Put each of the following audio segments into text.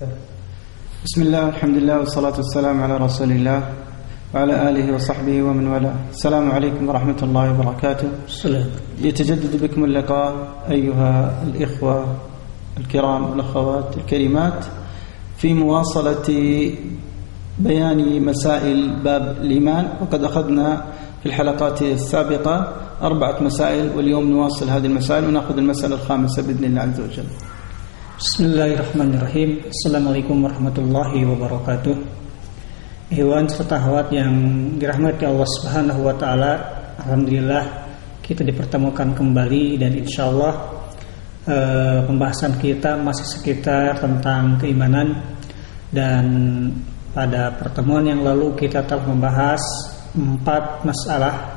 Bismillah, alhamdulillah, wassalatu wassalamu ala rasulillah wa ala alihi wa sahbihi wa man wala. Assalamualaikum warahmatullahi wabarakatuh. يتجدد بكم اللقاء أيها الإخوة الكرام والأخوات الكريمات في مواصلة بيان مسائل باب الإيمان، وقد أخذنا في الحلقات السابقة 4 مسائل، واليوم نواصل هذه المسائل ونأخذ المسألة الخامسة بإذن الله عز وجل. Bismillahirrahmanirrahim. Assalamualaikum warahmatullahi wabarakatuh. Ikhwan serta akhwat yang dirahmati Allah Subhanahu wa taala, alhamdulillah kita dipertemukan kembali dan insyaallah pembahasan kita masih sekitar tentang keimanan. Dan pada pertemuan yang lalu kita telah membahas 4 masalah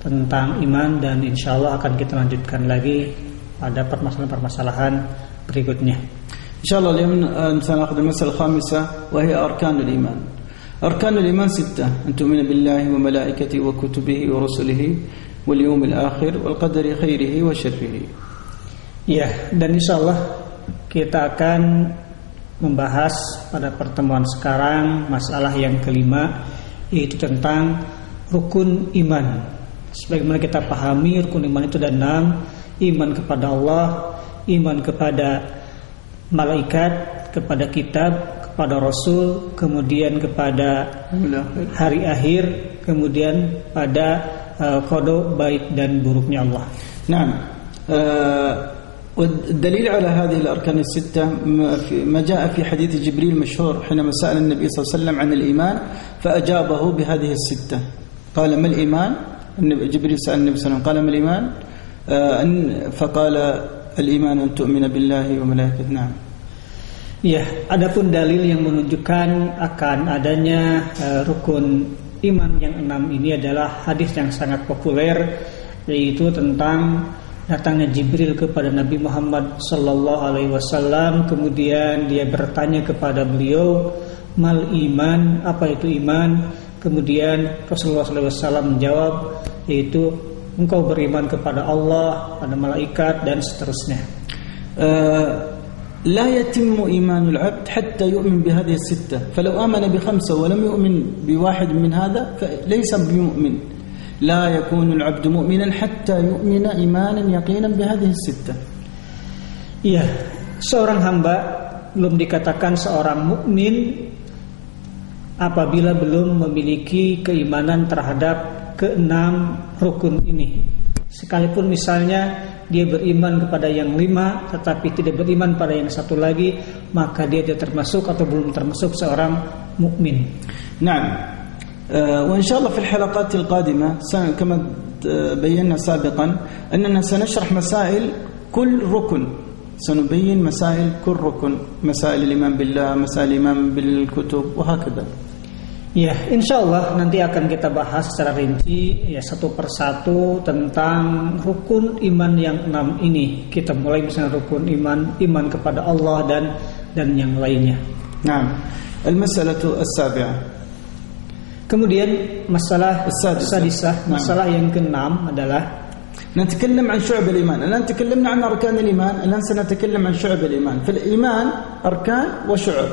tentang iman, dan insyaallah akan kita lanjutkan lagi pada permasalahan berikutnya. Insyaallah اليوم سنأخذ المسألة الخامسة وهي أركان الإيمان. أركان الإيمان 6: أن تؤمن بالله وملائكته وكتبه ورسله واليوم الآخر والقدر خيره وشره. Ya, dan insyaallah kita akan membahas pada pertemuan sekarang masalah yang kelima, yaitu tentang rukun iman. Sebagaimana kita pahami, rukun iman itu ada 6: iman kepada Allah, iman kepada malaikat, kepada kitab, kepada rasul, kemudian kepada hari akhir, kemudian pada qada baik dan buruknya Allah. نعم. والدليل على هذه الأركان الستة ما جاء في حديث جبريل المشهور حينما سأل النبي صلى الله عليه وسلم عن الإيمان فأجابه بهذه الستة. قال ما الإيمان؟ جبريل سأل النبي صلى الله عليه وسلم قال ما الإيمان؟ فقال الإيمان أن تؤمن بالله وملائكته. نعم. Ya, adapun dalil yang menunjukkan akan adanya rukun iman yang 6 ini adalah hadis yang sangat populer, yaitu tentang datangnya Jibril kepada Nabi Muhammad sallallahu alaihi wasallam, kemudian dia bertanya kepada beliau, "Mal iman?" Apa itu iman? Kemudian Rasulullah sallallahu alaihi wasallam menjawab, yaitu engkau beriman kepada Allah, pada malaikat, dan seterusnya. لا يتم إيمان العبد حتى يؤمن بهذه الستة، فلو آمن ب5 ولم يؤمن بواحد من هذا فليس بمؤمن. لا يكون العبد مؤمنا حتى يؤمن إيمانا يقينا بهذه الستة. Iya, seorang hamba belum dikatakan seorang mukmin apabila belum memiliki keimanan terhadap ke-6 rukun ini. Sekalipun misalnya dia beriman kepada yang 5 tetapi tidak beriman pada yang satu lagi, maka dia tidak termasuk atau belum termasuk seorang mukmin. نعم. وإن شاء الله في الحلقات القادمة كما بينا سابقا أننا سنشرح مسائل كل ركن، سنبين مسائل كل ركن، مسائل الإيمان بالله، مسائل الإيمان بالكتب وهكذا. Ya, insyaallah nanti akan kita bahas secara rinci ya satu persatu tentang rukun iman yang 6 ini. Kita mulai misalnya rukun iman kepada Allah dan yang lainnya. Nah, al-mas'alatu as-sabi'ah. Kemudian masalah sadisah, masalah yang ke-6 adalah نتكلم عن شعب الإيمان. الآن تكلمنا عن أركان الإيمان، الآن سنتكلم عن شعب الإيمان. فالإيمان أركان وشعب.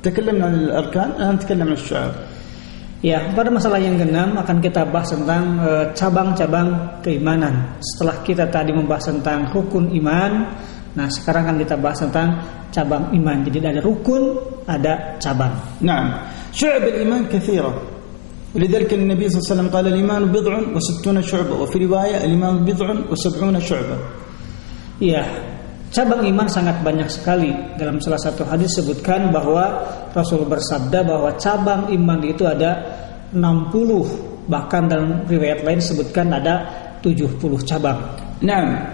تكلمنا عن الأركان، الآن نتكلم عن الشعب. Ya, pada masalah yang ke-6 akan kita bahas tentang cabang-cabang keimanan. Setelah kita tadi membahas tentang rukun iman, nah sekarang akan kita bahas tentang cabang iman. Jadi ada rukun, ada cabang. نعم. شعب الإيمان كثيرة. ولذلك النبي صلى الله عليه وسلم قال الإيمان 60 شعبة، وفي رواية الإيمان 70 شعبة. Ya, cabang iman sangat banyak sekali. Dalam salah satu hadis sebutkan bahwa Rasul bersabda bahwa cabang iman itu ada 60, bahkan dalam riwayat lain sebutkan ada 70 cabang. نعم.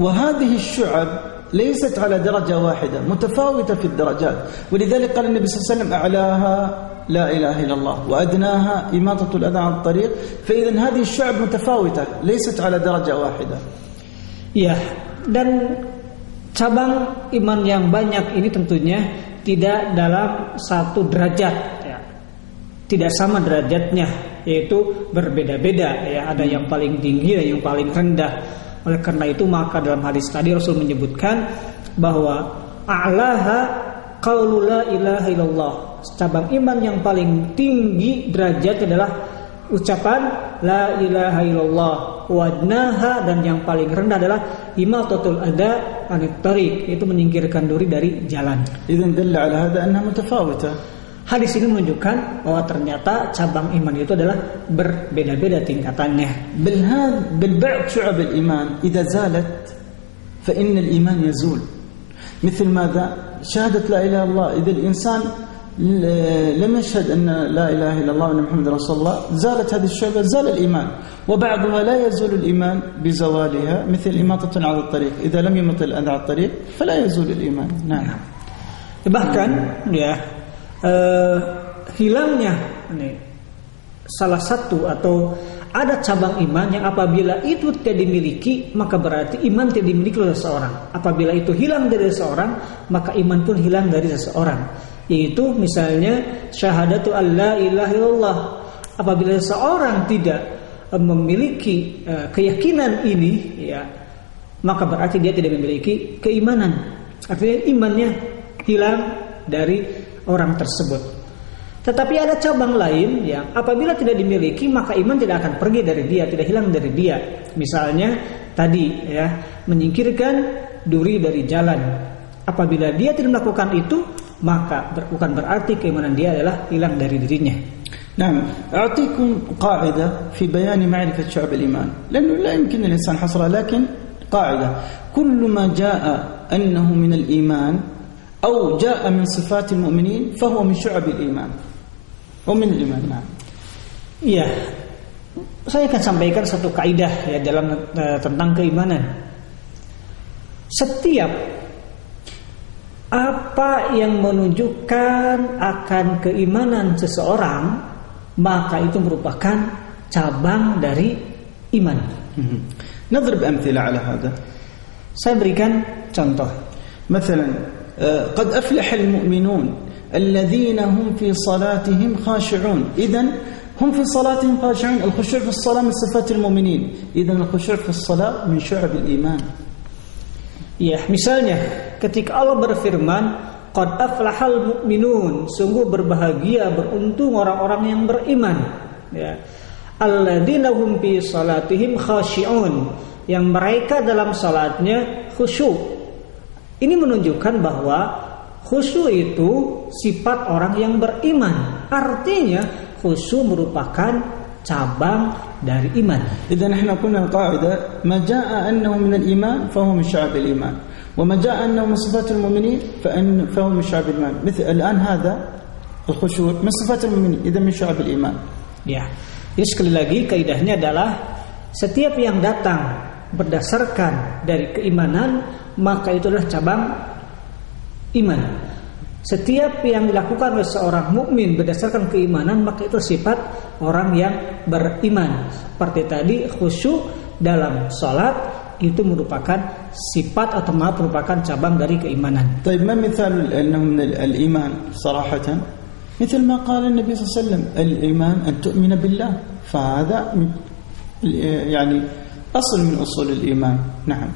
وهذه الشعب ليست على درجة واحدة، متفاوتة في الدرجات. ولذلك قال النبي صلى الله عليه وسلم أعلاها لا إله إلا الله وأدناها إماطة الأذى عن الطريق. فإذا هذه الشعب متفاوتة ليست على درجة واحدة. Ya, dan cabang iman yang banyak ini tentunya tidak dalam satu derajat ya. Tidak sama derajatnya, yaitu berbeda-beda ya, ada yang paling tinggi dan yang paling rendah. Oleh karena itu maka dalam hadis tadi Rasul menyebutkan bahwa a'laha qaulu la ilaha illallah. Cabang iman yang paling tinggi derajat adalah ucapan la ilaha illallah. Wadnaha, dan yang paling rendah adalah imatatul adha anit tariq, itu menyingkirkan duri dari jalan. Idzan dalla ala hadha annaha mutafawita. Hadis ini menunjukkan bahwa ternyata cabang iman itu adalah berbeda-beda tingkatannya. بالبعض شعب الإيمان إذا زالت فإن الإيمان يزول. مثل ماذا؟ شهادة لا إله إلا الله. إذا الإنسان لم يشهد أن لا إله إلا الله وأن محمد رسول الله زالت هذه الشعبة، زال الإيمان. وبعضها لا يزول الإيمان بزوالها، مثل إماطة على الطريق. إذا لم يمط الأذى على الطريق فلا يزول الإيمان. نعم. Bahkan hilangnya salah satu atau ada cabang iman yang apabila itu tidak dimiliki, maka berarti iman tidak dimiliki oleh seseorang. Apabila itu hilang dari seseorang, maka iman pun hilang dari seseorang. Yaitu misalnya syahadatu alla ilaha illallah. Apabila seseorang tidak memiliki keyakinan ini, ya, maka berarti dia tidak memiliki keimanan. Artinya imannya hilang dari orang tersebut. Tetapi ada cabang lain yang apabila tidak dimiliki, maka iman tidak akan pergi dari dia, tidak hilang dari dia. Misalnya tadi, ya, menyingkirkan duri dari jalan. Apabila dia tidak melakukan itu, maka bukan berarti keimanan dia adalah hilang dari dirinya. نعم. أعطيكم قاعدة في بيان معرفة شعب الإيمان، لأنه لا يمكن الإنسان حصرها، لكن قاعدة: كل ما جاء أنه من الإيمان أو جاء من صفات المؤمنين فهو من شعب الإيمان أو من الإيمان. نعم. Iya, saya akan sampaikan satu kaidah ya dalam tentang keimanan. Setiap apa yang menunjukkan akan keimanan seseorang, maka itu merupakan cabang dari iman. نضرب أمثلة على هذا. Saya berikan contoh. مثلا قد أفلح المؤمنون الذين هم في صلاتهم خاشعون. إذن هم في صلاتهم خاشعون. الخشوع في الصلاة من صفات المؤمنين. إذن الخشوع في الصلاة من شعب الإيمان. Ya, misalnya ketika Allah berfirman, qad aflahal mu'minun, sungguh berbahagia, beruntung orang-orang yang beriman. Ya. Alladzina hum fi salatihim khashi'un, yang mereka dalam salatnya khusyuk. Ini menunjukkan bahwa khusyuk itu sifat orang yang beriman. Artinya khusyuk merupakan cabang dari iman. إذا نحن قلنا القاعدة: ما جاء أنه من الإيمان فهو من شعب الإيمان، وما جاء أنه من صفات المؤمنين فهو من شعب الإيمان. مثل الآن هذا الخشوع من صفات المؤمنين، إذا من شعب الإيمان. Ya, jadi sekali lagi kaidahnya adalah setiap yang datang berdasarkan dari keimanan, maka itu adalah cabang iman. Setiap yang dilakukan oleh seorang mukmin berdasarkan keimanan, maka itu sifat orang yang beriman. Seperti tadi, khusyuk dalam salat itu merupakan sifat atau merupakan cabang dari keimanan. طيب ما مثال أنه من الإيمان صراحة؟ مثل ما قال النبي صلى الله عليه وسلم: الإيمان أن تؤمن بالله، فهذا يعني أصل من أصول الإيمان. نعم.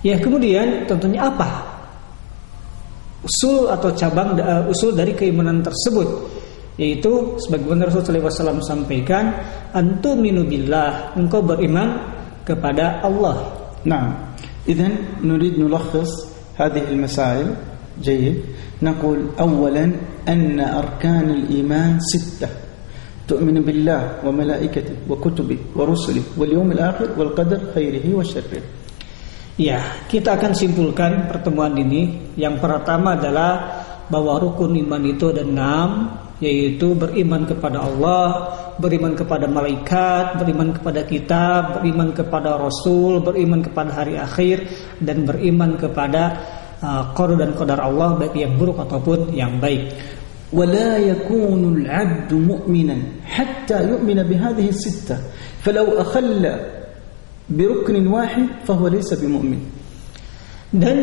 Ya, kemudian tentunya apa usul atau cabang usul dari keimanan tersebut, yaitu sebagaimana Rasulullah SAW sampaikan, antuminu billah, engkau beriman kepada Allah. نعم. إذن نريد نلخص هذه المسائل. جيد. نقول أولا أن أركان الإيمان 6: تؤمن بالله وملائكته وكتبه ورسله واليوم الآخر والقدر خيره وشره. Ya, kita akan simpulkan pertemuan ini. Yang pertama adalah bahwa rukun iman itu ada 6, yaitu beriman kepada Allah, beriman kepada malaikat, beriman kepada kitab, beriman kepada Rasul, beriman kepada hari akhir, dan beriman kepada qada dan qadar Allah, baik yang buruk ataupun yang baik. ولا يكون العبد مؤمنا حتى يؤمن بهذه 6، فلو أخل بركن واحد فهو ليس بمؤمن. Dan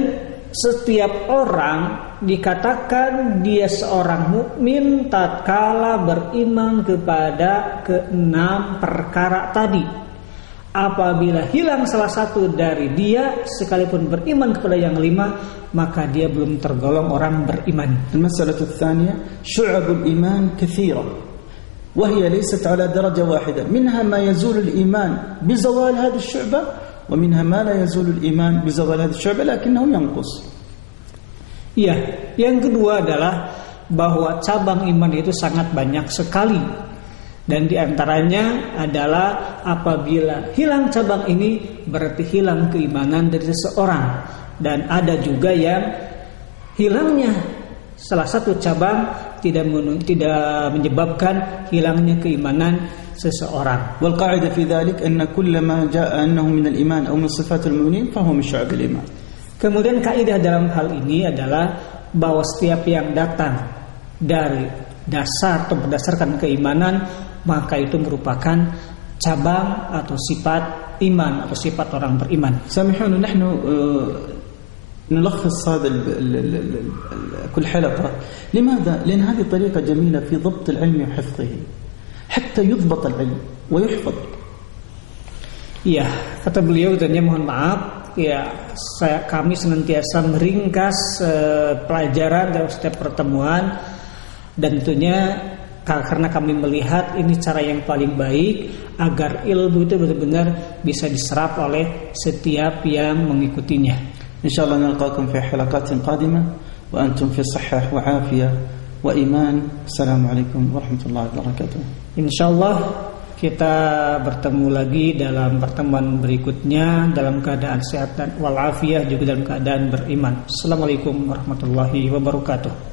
setiap orang dikatakan dia seorang mukmin tatkala beriman kepada ke-6 perkara tadi. apabila hilang salah satu dari dia sekalipun beriman kepada yang kelima, maka dia belum tergolong orang beriman. المسألة الثانية شعب الإيمان كثيرة وهي ليست على درجة واحدة منها ما يزول الإيمان بزوال هذه الشعبة ومنها ما لا يزول الإيمان بزوال هذه الشعبة لكنه ينقص. Iya, yang kedua adalah bahwa cabang iman itu sangat banyak sekali. Dan diantaranya adalah apabila hilang cabang ini berarti hilang keimanan dari seseorang. Dan ada juga yang hilangnya salah satu cabang tidak menyebabkan hilangnya keimanan seseorang. والقاعدة في ذلك أن كل ما جاء أنه من الإيمان أو من صفات المؤمنين فهو من شعب الإيمان. Kemudian kaidah dalam hal ini adalah bahwa setiap yang datang dari dasar atau berdasarkan keimanan, maka itu merupakan cabang atau sifat iman atau sifat orang beriman. سامحونا نحن نلخص هذا كل حلقة. لماذا؟ لأن هذه طريقة جميلة في ضبط العلم وحفظه حتى يضبط العلم ويحفظ. Ya, kata beliau, dan mohon maaf, ya kami senantiasa meringkas pelajaran dalam setiap pertemuan, dan tentunya karena kami melihat ini cara yang paling baik agar ilmu itu benar-benar bisa diserap oleh setiap yang mengikutinya. إن شاء الله نلقاكم في حلقات قادمة وأنتم في صحة وعافية وإيمان. السلام عليكم ورحمة الله وبركاته. InsyaAllah kita bertemu lagi dalam pertemuan berikutnya dalam keadaan sehat dan walafiat, juga dalam keadaan beriman. Assalamualaikum warahmatullahi wabarakatuh.